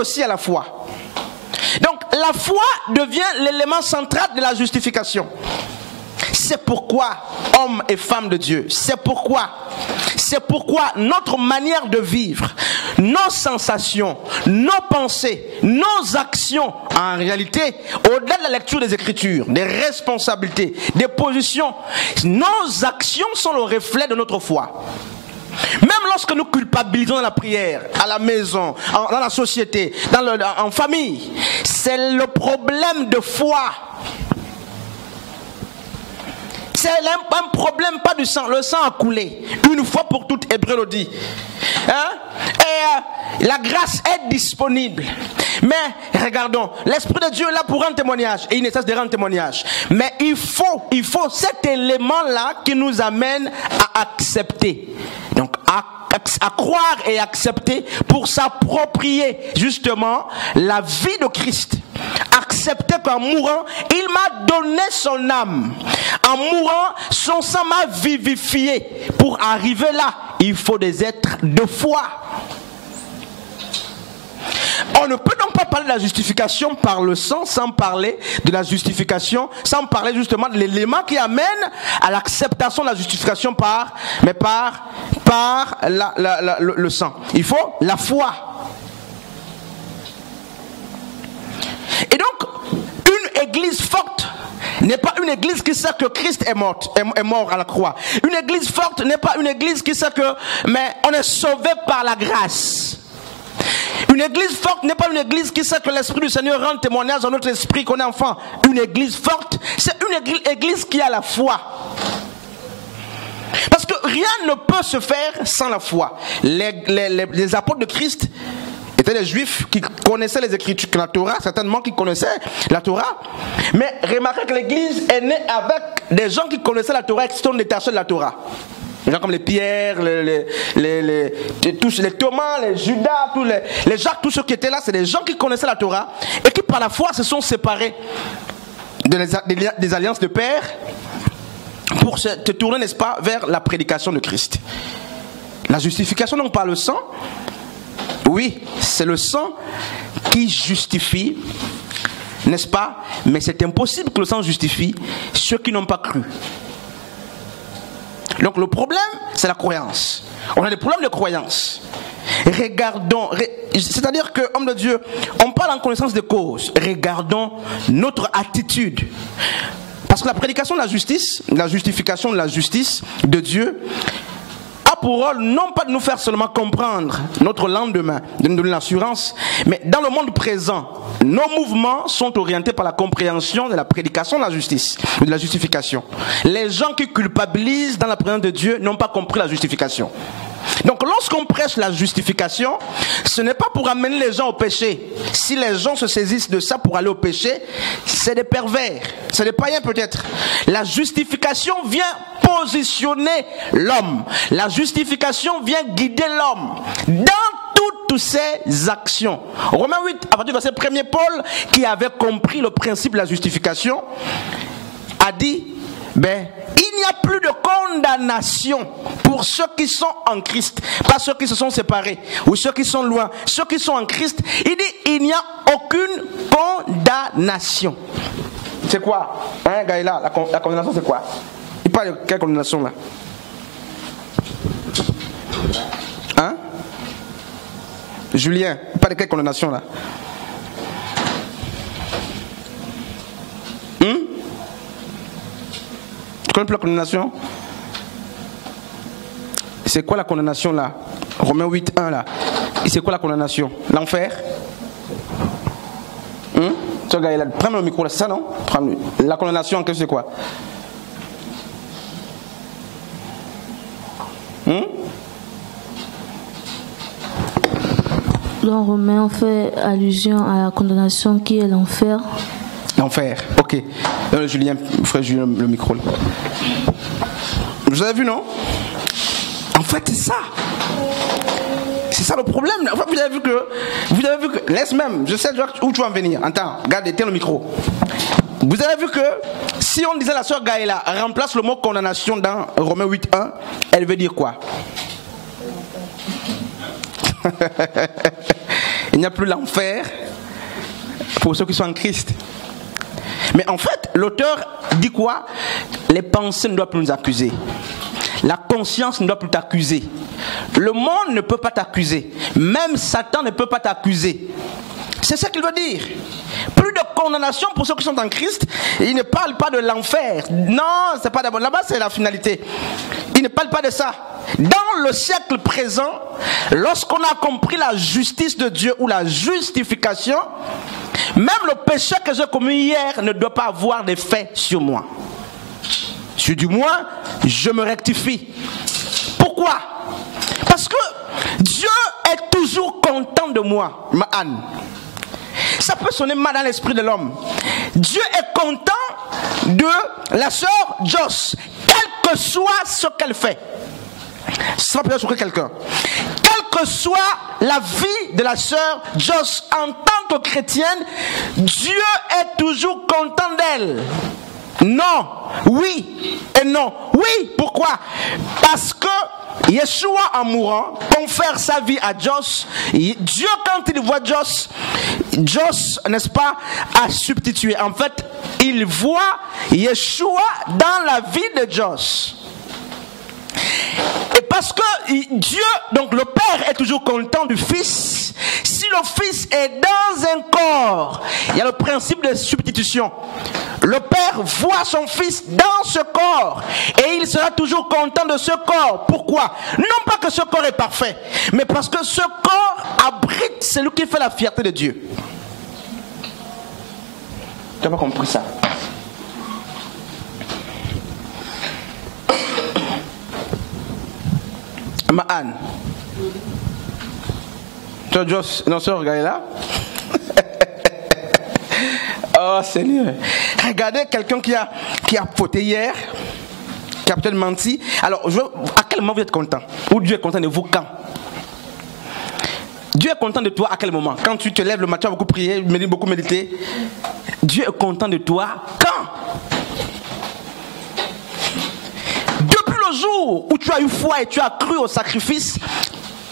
aussi à la foi. Donc la foi devient l'élément central de la justification. C'est pourquoi, hommes et femmes de Dieu, c'est pourquoi notre manière de vivre, nos sensations, nos pensées, nos actions, en réalité, au-delà de la lecture des Écritures, des responsabilités, des positions, nos actions sont le reflet de notre foi. Même lorsque nous culpabilisons dans la prière, à la maison, dans la société, en famille, c'est le problème de foi. C'est un problème pas du sang. Le sang a coulé une fois pour toutes, Hébreu le dit. Et la grâce est disponible. Mais regardons, l'Esprit de Dieu est là pour rendre témoignage. Et il ne cesse de rendre témoignage. Mais il faut cet élément-là qui nous amène à accepter. Donc à croire et accepter pour s'approprier justement la vie de Christ. Accepter qu'en mourant, il m'a donné son âme. En mourant, son sang m'a vivifié. Pour arriver là, il faut des êtres de foi. On ne peut donc pas parler de la justification par le sang sans parler de la justification, sans parler justement de l'élément qui amène à l'acceptation de la justification par le sang. Il faut la foi. Et donc, une église forte n'est pas une église qui sait que Christ est mort à la croix. Une église forte n'est pas une église qui sait que, mais on est sauvé par la grâce. Une église forte n'est pas une église qui sait que l'Esprit du Seigneur rend témoignage dans notre esprit qu'on est enfant. Une église forte, c'est une église qui a la foi. Parce que rien ne peut se faire sans la foi. Les apôtres de Christ étaient des juifs qui connaissaient les Écritures, la Torah, certainement qui connaissaient la Torah. Mais remarquez que l'église est née avec des gens qui connaissaient la Torah et qui sont détachés de la Torah. Des gens comme les Pierre, tous les Thomas, les Judas, les Jacques, tous ceux qui étaient là, c'est des gens qui connaissaient la Torah et qui par la foi se sont séparés des alliances de père pour se tourner, n'est-ce pas, vers la prédication de Christ. La justification donc par le sang, oui, c'est le sang qui justifie, n'est-ce pas? Mais c'est impossible que le sang justifie ceux qui n'ont pas cru. Donc le problème, c'est la croyance. On a des problèmes de croyance. Regardons, c'est-à-dire que, homme de Dieu, on parle en connaissance de cause. Regardons notre attitude. Parce que la prédication de la justice, la justification de la justice de Dieu, a pour rôle non pas de nous faire seulement comprendre notre lendemain, de nous donner l'assurance, mais dans le monde présent, nos mouvements sont orientés par la compréhension de la prédication de la justice, de la justification. Les gens qui culpabilisent dans la présence de Dieu n'ont pas compris la justification. Donc lorsqu'on prêche la justification, ce n'est pas pour amener les gens au péché. Si les gens se saisissent de ça pour aller au péché, c'est des pervers, c'est des païens peut-être. La justification vient positionner l'homme. La justification vient guider l'homme dans toutes ses actions. Romains 8, à partir du verset 1er, Paul, qui avait compris le principe de la justification, a dit, il n'y a plus de condamnation pour ceux qui sont en Christ, pas ceux qui se sont séparés ou ceux qui sont loin, ceux qui sont en Christ. Il dit il n'y a aucune condamnation. C'est quoi, hein, Gaïla, la condamnation c'est quoi? Il parle de quelle condamnation là? Hein? Julien, il parle de quelle condamnation là? Tu connais plus la condamnation? C'est quoi la condamnation là? Romains 8, 1 là. Et c'est quoi la condamnation? L'enfer? Ce gars là, prends le micro là, c'est ça non? La condamnation, qu'est-ce que c'est quoi? Dans Romains, on fait allusion à la condamnation qui est l'enfer. L'enfer, ok. Julien, frère Julien, le micro là. Vous avez vu, non? En fait, c'est ça. C'est ça le problème. En fait, vous avez vu que, laisse même, je sais où tu vas en venir. Attends, regarde, tiens le micro. Vous avez vu que, si on disait la sœur Gaëla remplace le mot condamnation dans Romains 8.1, elle veut dire quoi? Il n'y a plus l'enfer pour ceux qui sont en Christ. Mais en fait, l'auteur dit quoi? Les pensées ne doivent plus nous accuser. La conscience ne doit plus t'accuser. Le monde ne peut pas t'accuser. Même Satan ne peut pas t'accuser. C'est ce qu'il veut dire. Plus de condamnation pour ceux qui sont en Christ. Il ne parle pas de l'enfer. Non, c'est pas d'abord. Là-bas, c'est la finalité. Il ne parle pas de ça. Dans le siècle présent, lorsqu'on a compris la justice de Dieu ou la justification, même le péché que j'ai commis hier ne doit pas avoir d'effet sur moi. Si du moins, je me rectifie. Pourquoi? Parce que Dieu est toujours content de moi, ma Anne. Ça peut sonner mal dans l'esprit de l'homme. Dieu est content de la sœur Joss, quel que soit ce qu'elle fait. Ça peut choquer quelqu'un. Quelle que soit la vie de la sœur Joss en tant que chrétienne, Dieu est toujours content d'elle. Non, oui et non. Oui, pourquoi? Parce que Yeshua en mourant confère sa vie à Joss. Dieu, quand il voit Joss, n'est-ce pas, a substitué. En fait, il voit Yeshua dans la vie de Joss. Et parce que Dieu, donc le Père est toujours content du Fils, si le Fils est dans un corps, il y a le principe de substitution. Le Père voit son Fils dans ce corps et il sera toujours content de ce corps. Pourquoi? Non pas que ce corps est parfait, mais parce que ce corps abrite celui qui fait la fierté de Dieu. Tu n'as pas compris ça? Ma Anne. Toi, Joss, non, sœur, regardez là. Oh Seigneur. Regardez quelqu'un qui a fauté hier, qui a peut-être menti. Alors, à quel moment vous êtes content? Ou Dieu est content de vous quand? Dieu est content de toi à quel moment? Quand tu te lèves le matin, tu as beaucoup prié, beaucoup médité. Dieu est content de toi quand? Depuis le jour où tu as eu foi et tu as cru au sacrifice,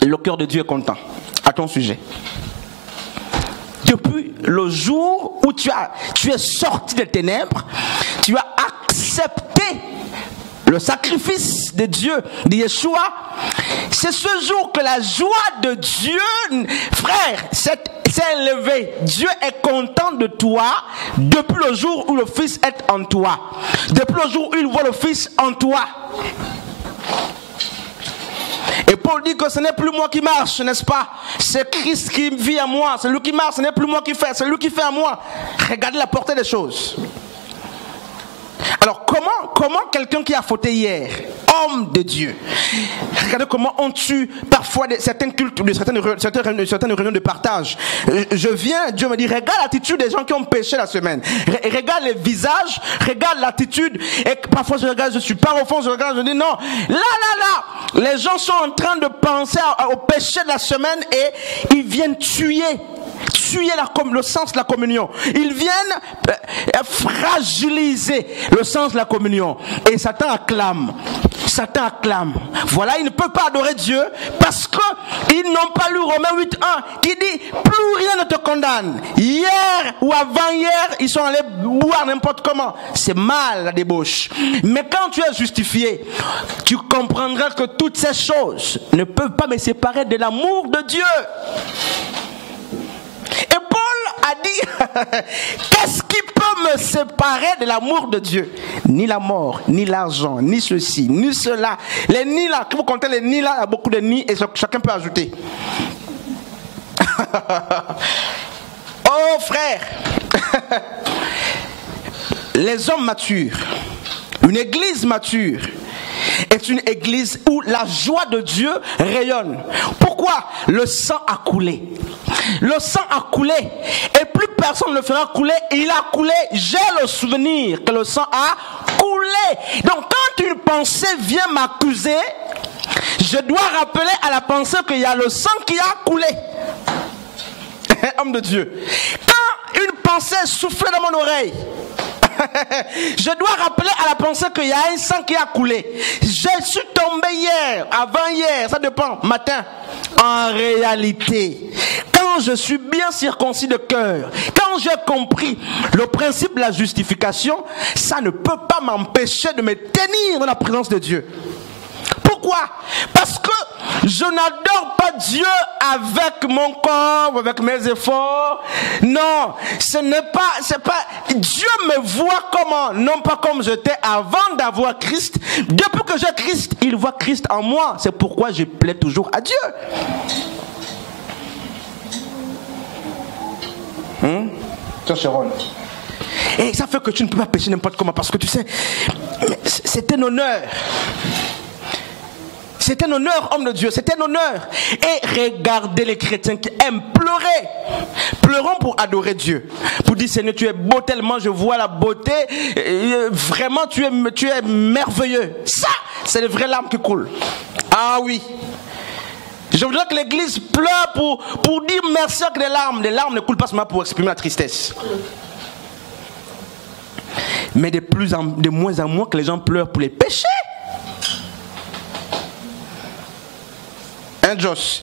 le cœur de Dieu est content à ton sujet. Depuis le jour où tu es sorti des ténèbres, tu as accepté le sacrifice de Dieu, de Yeshua. C'est ce jour que la joie de Dieu, frère, s'est élevée. Dieu est content de toi depuis le jour où le Fils est en toi. Depuis le jour où il voit le Fils en toi. Et Paul dit que ce n'est plus moi qui marche, n'est-ce pas? C'est Christ qui vit en moi. C'est lui qui marche, ce n'est plus moi qui fais, c'est lui qui fait en moi. Regardez la portée des choses. Alors comment quelqu'un qui a fauté hier, homme de Dieu, regardez comment on tue parfois certains cultes, certaines réunions de partage. Je viens, Dieu me dit, regarde l'attitude des gens qui ont péché la semaine. Regarde les visages, regarde l'attitude. Et parfois je regarde, je suis pas au fond, je regarde, je dis non. Là, les gens sont en train de penser au péché de la semaine et ils viennent tuer le sens de la communion. Ils viennent fragiliser le sens de la communion. Et Satan acclame. Voilà, il ne peut pas adorer Dieu parce qu'ils n'ont pas lu Romains 8.1 qui dit plus rien ne te condamne. Hier ou avant-hier, ils sont allés boire n'importe comment. C'est mal la débauche. Mais quand tu es justifié, tu comprendras que toutes ces choses ne peuvent pas me séparer de l'amour de Dieu. Et Paul a dit, qu'est-ce qui peut me séparer de l'amour de Dieu? Ni la mort, ni l'argent, ni ceci, ni cela. Les ni là, quand vous comptez les ni là, il y a beaucoup de ni et chacun peut ajouter. Oh frère, les hommes matures, une église mature, est une église où la joie de Dieu rayonne. Pourquoi? Le sang a coulé. Le sang a coulé et plus personne ne le fera couler. Il a coulé. J'ai le souvenir que le sang a coulé. Donc quand une pensée vient m'accuser, je dois rappeler à la pensée qu'il y a le sang qui a coulé. Homme de Dieu. Quand une pensée souffle dans mon oreille, je dois rappeler à la pensée qu'il y a un sang qui a coulé. Je suis tombé hier, avant-hier, ça dépend, matin. En réalité, quand quand je suis bien circoncis de cœur, quand j'ai compris le principe de la justification, ça ne peut pas m'empêcher de me tenir dans la présence de Dieu. Pourquoi? Parce que je n'adore pas Dieu avec mon corps, avec mes efforts. Non, c'est pas, Dieu me voit comment, non pas comme j'étais avant d'avoir Christ. Depuis que j'ai Christ, il voit Christ en moi. C'est pourquoi je plais toujours à Dieu. Tiens, Sharon. Et ça fait que tu ne peux pas pécher n'importe comment, parce que tu sais, c'est un honneur. C'est un honneur, homme de Dieu, c'est un honneur. Et regardez les chrétiens qui aiment pleurer. Pleurons pour adorer Dieu. Pour dire, Seigneur, tu es beau tellement, je vois la beauté. Vraiment, tu es merveilleux. Ça, c'est les vraies larmes qui coulent. Ah oui. Je voudrais que l'église pleure pour dire merci avec des larmes. Les larmes ne coulent pas seulement pour exprimer la tristesse. Mais de moins en moins que les gens pleurent pour les péchés. Joss.